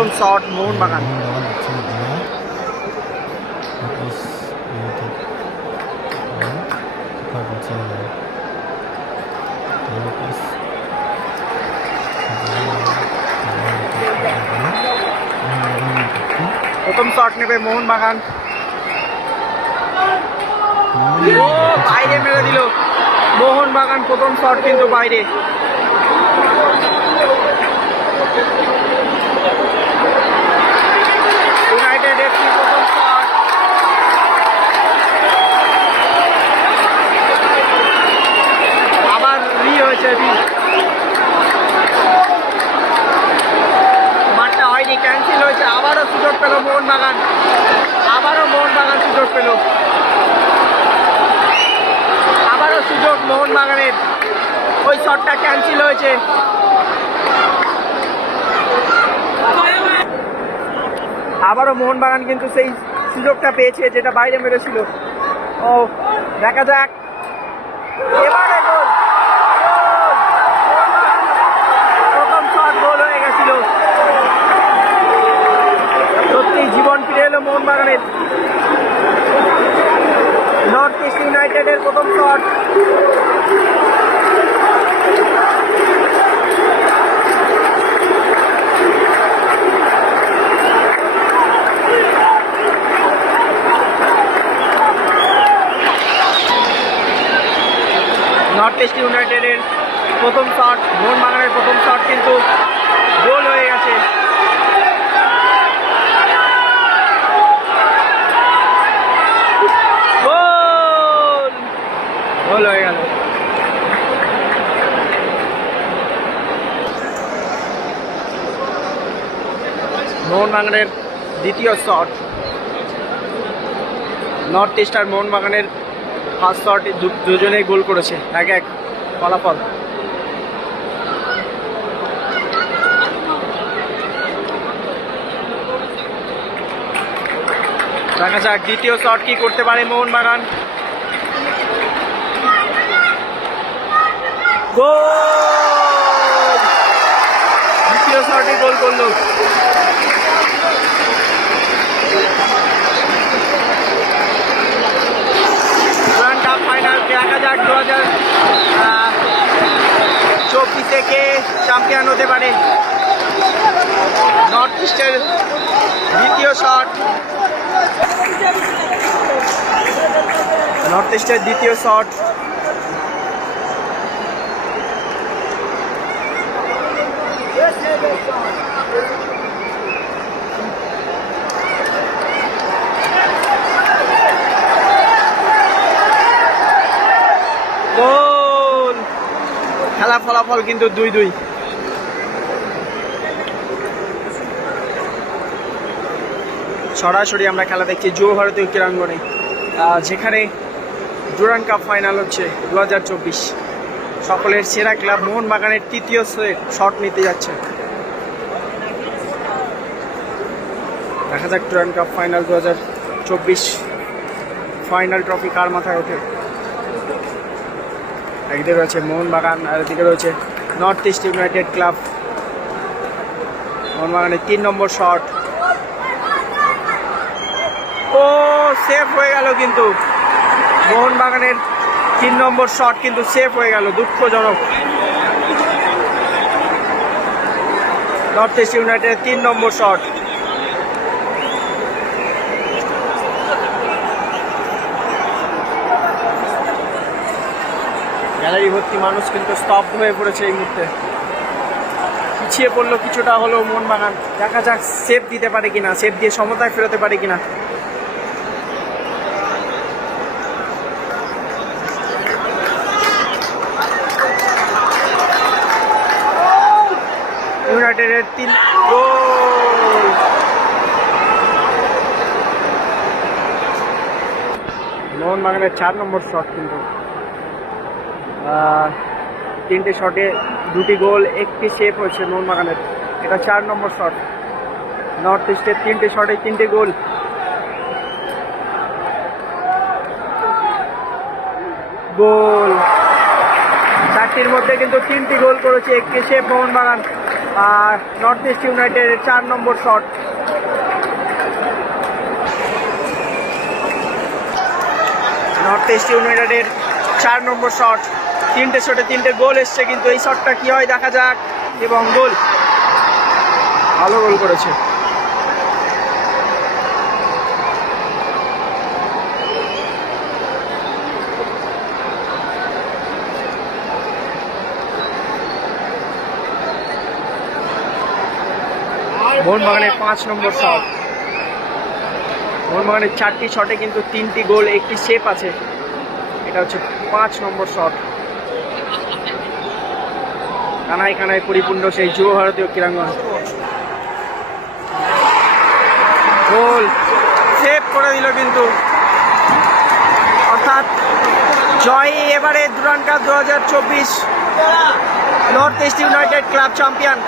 প্রথম শট মোহনবাগান। প্রথম শট নেবে মোহনবাগান। বাইরে মেরে দিল মোহনবাগান, প্রথম শট কিন্তু বাইরে। ইউনাইটেড এফসি প্রথম শট, আবার হয়েছে, মাঠটা হয়নি, ক্যান্সেল হয়েছে। আবারও সুযোগ পেল মোহনবাগান, আবারও মোহনবাগান সুযোগ পেল, আবারও সুযোগ মোহনবাগানের। ওই শটটা ক্যান্সেল হয়েছে। আবারও মোহনবাগান কিন্তু সেই সুযোগটা পেয়েছে যেটা বাইরে মেরেছিল। ও দেখা যাক, এবারে গোল, প্রথম শট গোল হয়ে গেছিল। সত্যি জীবন ফিরে এলো মোহনবাগানের। নর্থ ইস্ট ইউনাইটেডের প্রথম শট। নর্থ ইস্ট ইউনাইটেডের প্রথম শট, মোহনবাগানের প্রথম শট কিন্তু গোল হয়ে গেছে। গোল হয়ে গেল। মোহনবাগানের দ্বিতীয় শট। নর্থ ইস্ট আর মোহনবাগানের ফার্স্ট শট দুজনেই গোল করেছে, 1-1 ফলাফল। দেখা যাক দ্বিতীয় শট কি করতে পারে মোহনবাগান। গোল! দ্বিতীয় শটে গোল করলো। ডুরান্ড কাপ ফাইনাল দেখা যাক 2024 কে চ্যাম্পিয়ন হতে পারে। নর্থ ইস্টের দ্বিতীয় শট, নর্থ ইস্টের দ্বিতীয় শট। গোল! খেলা ফলাফল কিন্তু 2-2। সরাসরি আমরা খেলা দেখছি যুব ভারতীয় ক্রীড়াঙ্গনে, যেখানে ডুরান্ড কাপ ফাইনাল হচ্ছে 2024। সকলের সেরা ক্লাব মোহনবাগানের তৃতীয় শট নিতে যাচ্ছে। দেখা যাক Durand cup final 2024 final trophy কার মাথায় ওঠে। একদিকে রয়েছে মোহনবাগান আর এদিকে রয়েছে নর্থ ইস্ট ইউনাইটেড ক্লাব। মোহনবাগানের 3 নম্বর শট। ও সেফ হয়ে গেল, কিন্তু মোহনবাগানের 3 নম্বর শট কিন্তু সেফ হয়ে গেল, দুঃখজনক। নর্থ ইস্ট ইউনাইটেডের 3 নম্বর শট। গ্যালারি ভর্তি মানুষ কিন্তু স্তব্ধ হয়ে পড়েছে এই মুহূর্তে। পিছিয়ে পড়লো কিছুটা হলেও মোহনবাগান। দেখা যাক সেভ দিতে পারে কিনা, সেভ দিয়ে সমতায় ফেরোতে পারে কিনা। ইউনাইটেডের 3 গোল। মোহনবাগানের 4 নম্বর শট, কিন্তু 3টে শটে 2টি গোল, 1টি সেভ হয়েছে মোহনবাগানের। এটা 4 নম্বর শট। নর্থ ইস্টের 3টে শটে 3টে গোল। গোল 4টির মধ্যে কিন্তু 3টি গোল করেছে, 1টি সেভ মোহনবাগান। আর নর্থ ইস্ট ইউনাইটেডের 4 নম্বর শট। নর্থ ইস্ট ইউনাইটেডের 4 নম্বর শট। 3টে শটে 3টে গোল এসছে, কিন্তু এই শটটা কি হয় দেখা যাক। এবং গোল, ভালো গোল করেছে। মোহনবাগানের 5 নম্বর শট। মোহনবাগানের 4টি শটে কিন্তু 3টি গোল, 1টি সেভ আছে। এটা হচ্ছে 5 নম্বর শট। কানায় কানায় পরিপূর্ণ সেই যুব ভারতীয় ক্রীড়াঙ্গন। গোল সেভ করে দিল কিন্তু, অর্থাৎ জয় এবারে Durand cup 2024। North east United club champion.